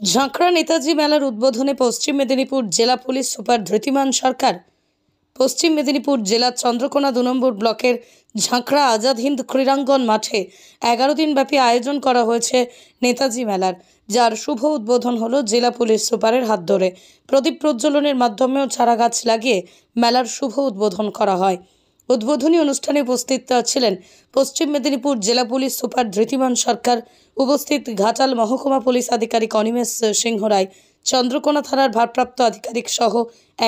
ঝাঁকড়া নেতাজি মেলার উদ্বোধনে পশ্চিম মেদিনীপুর জেলা পুলিশ সুপার ধৃতিমান সরকার। পশ্চিম মেদিনীপুর জেলার চন্দ্রকোনা ২ নম্বর ব্লকের ঝাঁকড়া আজাদ হিন্দ ক্রীড়াঙ্গন মাঠে ১১ দিনব্যাপী আয়োজন করা হয়েছে নেতাজি মেলার, যার শুভ উদ্বোধন হলো জেলা পুলিশ সুপারের হাত ধরে। প্রদীপ প্রজ্বলনের মাধ্যমেও চারাগাছ লাগিয়ে মেলার শুভ উদ্বোধন করা হয়। উদ্বোধনী অনুষ্ঠানে উপস্থিত ছিলেন পশ্চিম মেদিনীপুর জেলা পুলিশ সুপার ধৃতিমান সরকার, উপস্থিত ঘাটাল মহকুমা পুলিশ আধিকারিক অনিমেষ সিংহ রায়, চন্দ্রকোনা থানার ভারপ্রাপ্ত আধিকারিক সহ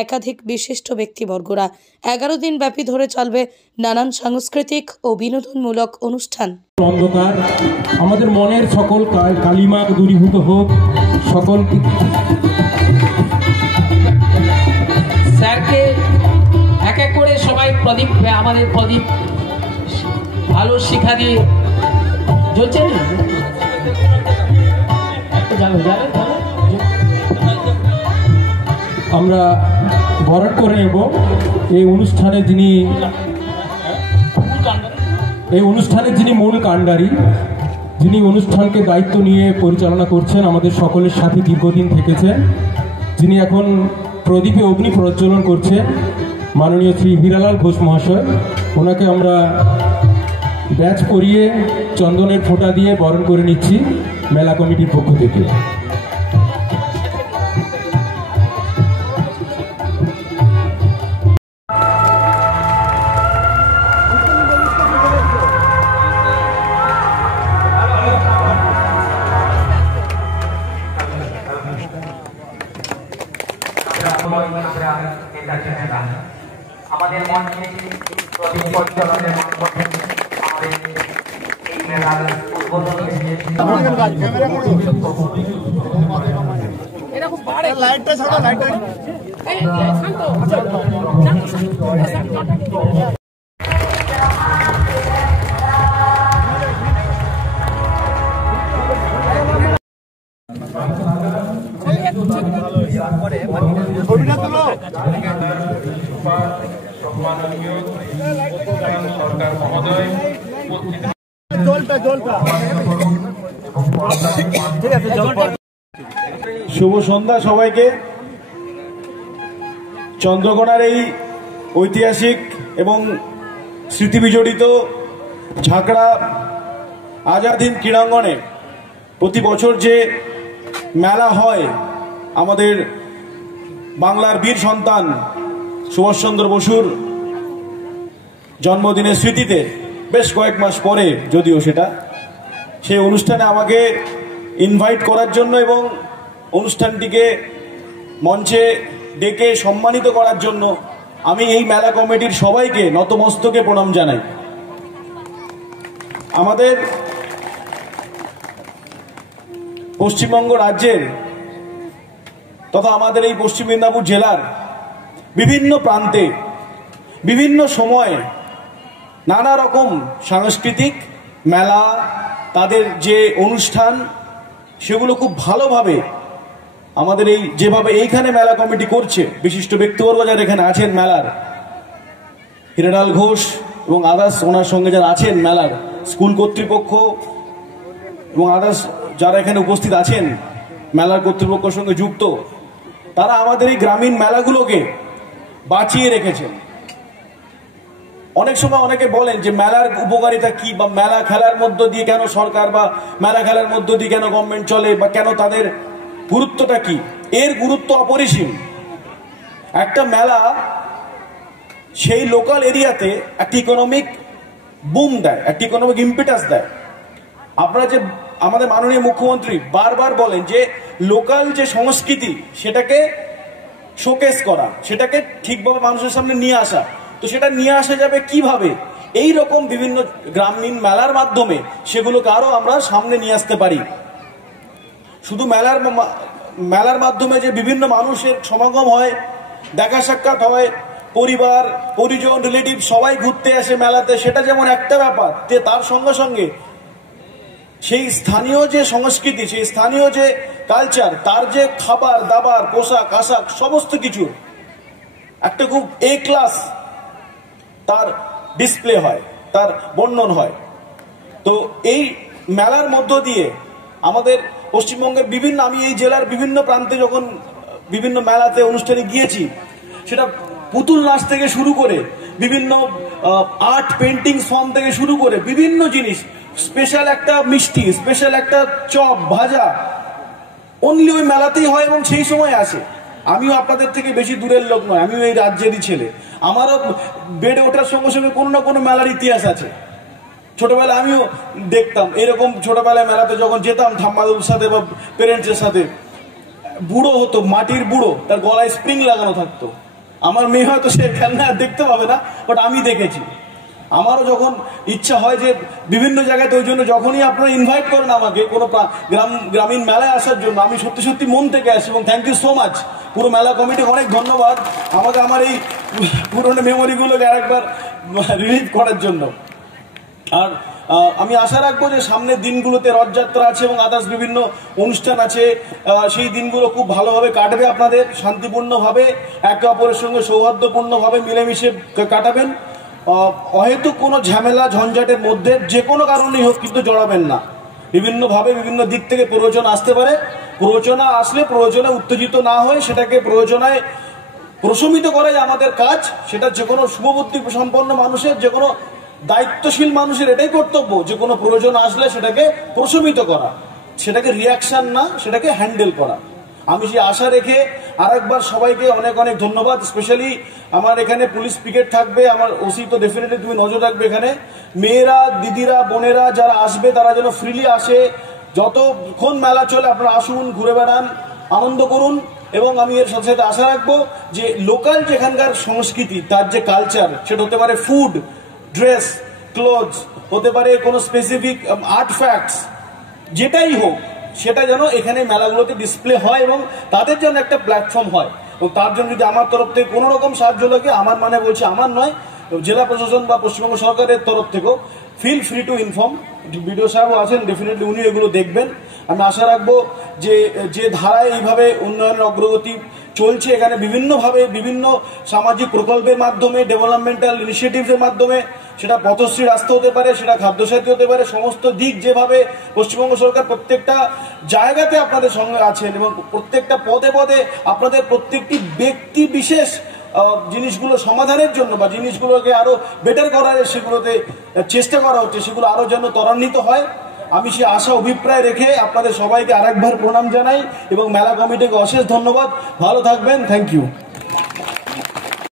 একাধিক বিশিষ্ট ব্যক্তিবর্গরা। ১১ দিন ব্যাপী ধরে চলবে নানান সাংস্কৃতিক ও বিনোদনমূলক অনুষ্ঠান। অন্ধকার আমাদের মনের সকল কালিমা দূরীভূত হোক। সকল স্যারকে এক এক করে সবাই প্রদীপ, আমাদের প্রদীপ ভালো শিক্ষা দিয়ে জ্বলছে না। আমরা বরাদ করে নেব এই অনুষ্ঠানের যিনি মূল কাণ্ডারি, যিনি অনুষ্ঠানকে দায়িত্ব নিয়ে পরিচালনা করছেন, আমাদের সকলের সাথে দীর্ঘদিন থেকেছেন, যিনি এখন প্রদীপে অগ্নি প্রজ্বলন করছেন, মাননীয় শ্রী হীরালাল ঘোষ মহাশয়। ওনাকে আমরা ব্যাচ পরিয়ে চন্দনের ফোঁটা দিয়ে বরণ করে নিচ্ছি মেলা কমিটির পক্ষ থেকে। আমাদের মঞ্চে প্রদীপ প্রজ্বলনের মাধ্যমে আমাদের এই মেলার উদ্বোধন লাইটটা ছাড়া লাইটটা শুভ সন্ধ্যা সবাইকে। চন্দ্রকোনার এই ঐতিহাসিক এবং স্মৃতি বিজড়িত ঝাঁকড়া আজাদ হিন্দ ক্রীড়াঙ্গনে প্রতি বছর যে মেলা হয়, আমাদের বাংলার বীর সন্তান সুভাষচন্দ্র বসুর জন্মদিনের স্মৃতিতে বেশ কয়েক মাস পরে, যদিও সেটা সেই অনুষ্ঠানে আমাকে ইনভাইট করার জন্য এবং অনুষ্ঠানটিকে মঞ্চে ডেকে সম্মানিত করার জন্য আমি এই মেলা কমিটির সবাইকে নতমস্তকে প্রণাম জানাই। আমাদের পশ্চিমবঙ্গ রাজ্যের তথা আমাদের এই পশ্চিম মেদিনীপুর জেলার বিভিন্ন প্রান্তে বিভিন্ন সময়ে নানা রকম সাংস্কৃতিক মেলা, তাদের যে অনুষ্ঠান, সেগুলো খুব ভালোভাবে আমাদের এই যেভাবে এইখানে মেলা কমিটি করছে, বিশিষ্ট ব্যক্তিবর্গ যারা এখানে আছেন মেলার, হীরালাল ঘোষ এবং আদার্স ওনার সঙ্গে যারা আছেন মেলার স্কুল কর্তৃপক্ষ এবং আদার্স যারা এখানে উপস্থিত আছেন মেলার কর্তৃপক্ষের সঙ্গে যুক্ত, তারা আমাদের এই গ্রামীণ মেলাগুলোকে বাঁচিয়ে রেখেছেন। অনেক সময় অনেকে বলেন যে মেলার উপকারিতা কি, বা মেলা খেলার মধ্য দিয়ে কেন সরকার, বা মেলা খেলার মধ্য দিয়ে কেন গভর্নমেন্ট চলে, বা কেন তাদের গুরুত্বটা কি। এর গুরুত্ব অপরিসীম। একটা মেলা সেই লোকাল এরিয়াতে একটি ইকোনমিক বুম দেয়, একটি ইকোনমিক ইম্পিটাস দেয়। আপনারা যে আমাদের মাননীয় মুখ্যমন্ত্রী বারবার বলেন যে লোকাল যে সংস্কৃতি সেটাকে শোকেস করা, সেটাকে ঠিকভাবে মানুষের সামনে নিয়ে আসা। তো সেটা নিয়ে আসা যাবে কিভাবে? এই রকম বিভিন্ন গ্রামীণ মেলার মাধ্যমে সেগুলোকে আরো আমরা সামনে নিয়ে আসতে পারি। শুধু মেলার মাধ্যমে যে বিভিন্ন মানুষের সমাগম হয়, দেখা সাক্ষাৎ হয়, পরিবার পরিজন রিলেটিভ সবাই ঘুরতে আসে মেলাতে, সেটা যেমন একটা ব্যাপার, তার সঙ্গে সঙ্গে সেই স্থানীয় যে সংস্কৃতি, সেই স্থানীয় যে কালচার, তার যে খাবার দাবার, পোশাক আশাক, সমস্ত কিছু একটা খুব এ ক্লাস তার ডিসপ্লে হয়, তার বর্ণন হয়। তো এই মেলার মধ্য দিয়ে আমাদের পশ্চিমবঙ্গের বিভিন্ন, আমি এই জেলার বিভিন্ন প্রান্তে যখন বিভিন্ন মেলাতে অনুষ্ঠানে গিয়েছি, সেটা পুতুল নাচ থেকে শুরু করে বিভিন্ন আর্ট পেন্টিং ফর্ম থেকে শুরু করে বিভিন্ন জিনিস, স্পেশাল একটা মিষ্টি, স্পেশাল একটা চপ ভাজা অনলি ওই মেলাতেই হয় এবং সেই সময় আসে। আমিও আপনাদের থেকে বেশি দূরের লোক নয়, আমিও এই রাজ্যেরই ছেলে। আমারও বেড়ে ওঠার সঙ্গে সঙ্গে কোনো না কোনো মেলার ইতিহাস আছে। ছোটবেলায় আমিও দেখতাম এরকম, ছোটবেলায় মেলাতে যখন যেতাম ঠাম্মাদের সাথে বা পেরেন্টসের সাথে, বুড়ো হতো, মাটির বুড়ো, তার গলায় স্প্রিং লাগানো থাকতো। আমার মেয়ে হয়তো সে খেলনা দেখতে পাবে না, বাট আমি দেখেছি। আমারও যখন ইচ্ছা হয় যে বিভিন্ন জায়গায়, ওই জন্য যখনই আপনারা ইনভাইট করেন আমাকে কোনো গ্রামীণ মেলায় আসার জন্য, আমি সত্যি সত্যি মন থেকে আসি এবং থ্যাংক ইউ সো মাচ পুরো মেলা কমিটি, অনেক ধন্যবাদ আমাকে আমার এই পুরনো মেমোরিগুলোকে আরেকবার রিলিভ করার জন্য। আর আমি আশা রাখবো যে সামনের দিনগুলোতে রথযাত্রা আছে এবং আদার্স বিভিন্ন অনুষ্ঠান আছে, সেই দিনগুলো খুব ভালোভাবে কাটবে, আপনাদের শান্তিপূর্ণভাবে একে অপরের সঙ্গে সৌহার্দ্যপূর্ণভাবে মিলেমিশে কাটাবেন। অহেতুক কোনো ঝামেলা ঝঞ্ঝাটের মধ্যে যে কোনো কারণেই হোক কিন্তু জড়াবেন না। বিভিন্নভাবে বিভিন্ন দিক থেকে প্ররোচনা আসতে পারে, প্ররোচনা আসলে প্রয়োজনে উত্তেজিত না হয়ে সেটাকে প্রয়োজনায় প্রশমিত করাই আমাদের কাজ। সেটা যে কোনো শুভবুদ্ধি সম্পন্ন মানুষের, যে কোনো দায়িত্বশীল মানুষের এটাই কর্তব্য, যে কোনো প্রয়োজন আসলে সেটাকে প্রশমিত করা, সেটাকে রিয়াকশন না, সেটাকে হ্যান্ডেল করা। আমি সেই আশা রেখে আরেকবার সবাইকে অনেক অনেক ধন্যবাদ। স্পেশালি আমার এখানে পুলিশ পিকেট থাকবে, আমার ওসি তো ডেফিনেটলি তুমি নজর রাখবে এখানে। মেয়েরা, দিদিরা, বোনেরা যারা আসবে তারা যেন ফ্রিলি আসে, যতক্ষণ মেলা চলে আপনারা আসুন, ঘুরে বেড়ান, আনন্দ করুন। এবং আমি এর সাথে সাথে আশা রাখবো যে লোকাল যেখানকার সংস্কৃতি, তার যে কালচার, সেটা হতে পারে ফুড, ড্রেস, ক্লোথস, হতে পারে কোনো স্পেসিফিক আর্ট ফ্যাক্টস, যেটাই হোক সেটা যেন এখানে মেলাগুলোতে ডিসপ্লে হয় এবং তাদের জন্য একটা প্ল্যাটফর্ম হয়। এবং তার জন্য যদি আমার তরফ থেকে কোনো রকম সাহায্য লাগে, আমার মানে বলছি আমার নয়, জেলা প্রশাসন বা পশ্চিমবঙ্গ সরকারের তরফ থেকেও feel free to inform. BDO সাহেবও আছেন, ডেফিনেটলি উনি এগুলো দেখবেন। আমি আশা রাখবো যে যে ধারায় এইভাবে উন্নয়নের অগ্রগতি চলছে এখানে, বিভিন্নভাবে বিভিন্ন সামাজিক প্রকল্পের মাধ্যমে, ডেভেলপমেন্টাল ইনিশিয়েটিভসের মাধ্যমে, সেটা পথশ্রী রাস্তা হতে পারে, সেটা খাদ্যসাথী হতে পারে, সমস্ত দিক যেভাবে পশ্চিমবঙ্গ সরকার প্রত্যেকটা জায়গাতে আপনাদের সঙ্গে আছেন এবং প্রত্যেকটা পদে পদে আপনাদের প্রত্যেকটি ব্যক্তি বিশেষ জিনিসগুলো সমাধানের জন্য বা জিনিসগুলোকে আরো বেটার করার সেগুলোতে চেষ্টা করা হচ্ছে, সেগুলো আরো যেন ত্বরান্বিত হয়। আমি সে আশা অভিপ্রায় রেখে আপনাদের সবাইকে আরেকবার প্রণাম জানাই এবং মেলা কমিটিকে অশেষ ধন্যবাদ। ভালো থাকবেন, থ্যাংক ইউ।